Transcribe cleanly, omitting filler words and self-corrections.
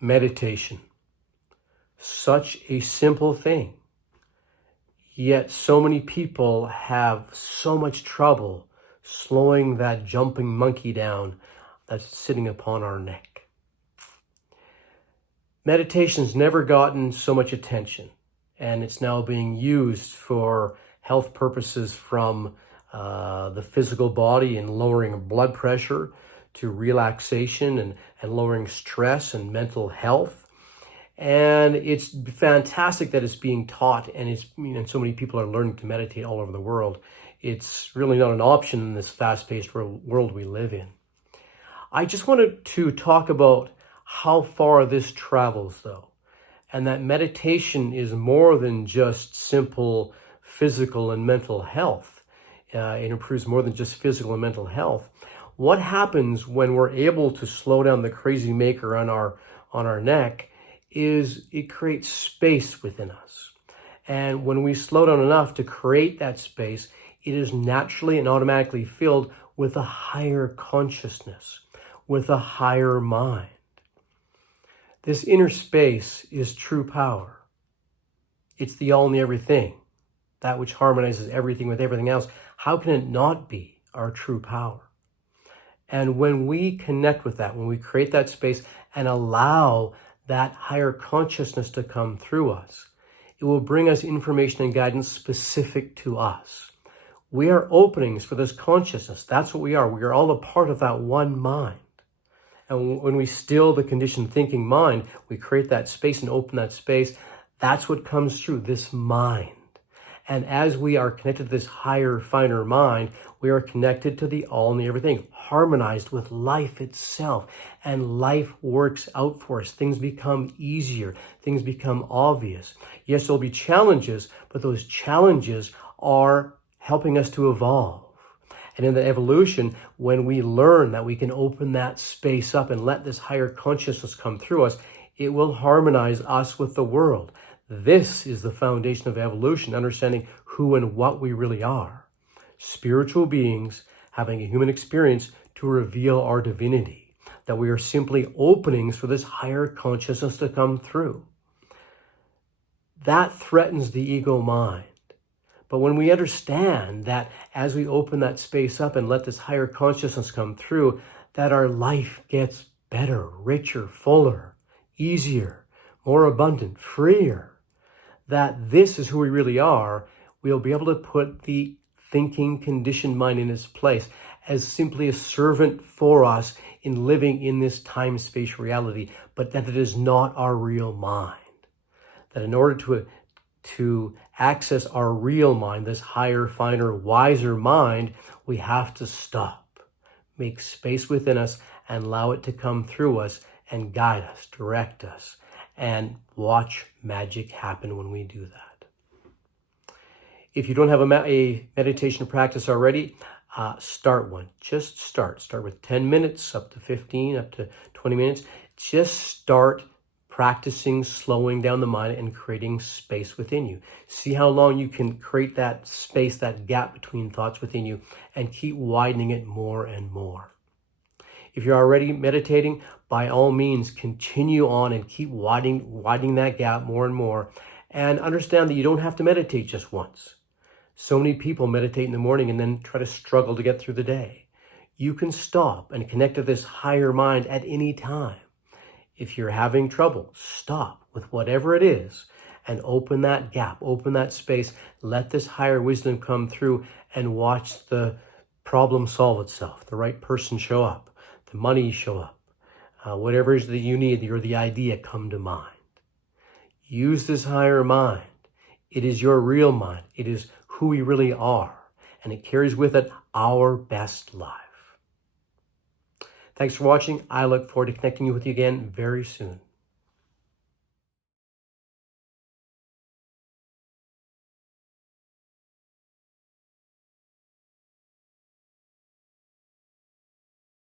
Meditation. Such a simple thing. Yet so many people have so much trouble slowing that jumping monkey down that's sitting upon our neck. Meditation's never gotten so much attention, and it's now being used for health purposes from the physical body and lowering blood pressure to relaxation and lowering stress and mental health. And it's fantastic that it's being taught, and so many people are learning to meditate all over the world. It's really not an option in this fast-paced world we live in. I just wanted to talk about how far this travels, though, and that meditation is more than just simple physical and mental health. It improves more than just physical and mental health. What happens when we're able to slow down the crazy maker on our neck is it creates space within us. And when we slow down enough to create that space, it is naturally and automatically filled with a higher consciousness, with a higher mind. This inner space is true power. It's the all and the everything, that which harmonizes everything with everything else. How can it not be our true power? And when we connect with that, when we create that space and allow that higher consciousness to come through us, it will bring us information and guidance specific to us. We are openings for this consciousness. That's what we are. We are all a part of that one mind. And when we still the conditioned thinking mind, we create that space and open that space. That's what comes through, this mind. And as we are connected to this higher, finer mind, we are connected to the all and the everything, harmonized with life itself. And life works out for us. Things become easier. Things become obvious. Yes, there'll be challenges, but those challenges are helping us to evolve. And in the evolution, when we learn that we can open that space up and let this higher consciousness come through us, it will harmonize us with the world. This is the foundation of evolution, understanding who and what we really are. Spiritual beings having a human experience to reveal our divinity, that we are simply openings for this higher consciousness to come through. That threatens the ego mind. But when we understand that as we open that space up and let this higher consciousness come through, that our life gets better, richer, fuller, easier, more abundant, freer, that this is who we really are, we'll be able to put the thinking, conditioned mind in its place as simply a servant for us in living in this time-space reality, but that it is not our real mind. That in order to access our real mind, this higher, finer, wiser mind, we have to stop, make space within us, and allow it to come through us and guide us, direct us, and watch magic happen when we do that. If you don't have a meditation practice already, start one. Just start. Start with 10 minutes, up to 15, up to 20 minutes. Just start practicing slowing down the mind and creating space within you. See how long you can create that space, that gap between thoughts within you, and keep widening it more and more. If you're already meditating, by all means, continue on and keep widening that gap more and more. And understand that you don't have to meditate just once. So many people meditate in the morning and then try to struggle to get through the day. You can stop and connect to this higher mind at any time. If you're having trouble, stop with whatever it is and open that gap, open that space, let this higher wisdom come through and watch the problem solve itself, the right person show up, the money show up, whatever it is that you need or the idea come to mind. Use this higher mind. It is your real mind. It is who we really are, and it carries with it our best life. Thanks for watching. I look forward to connecting with you again very soon.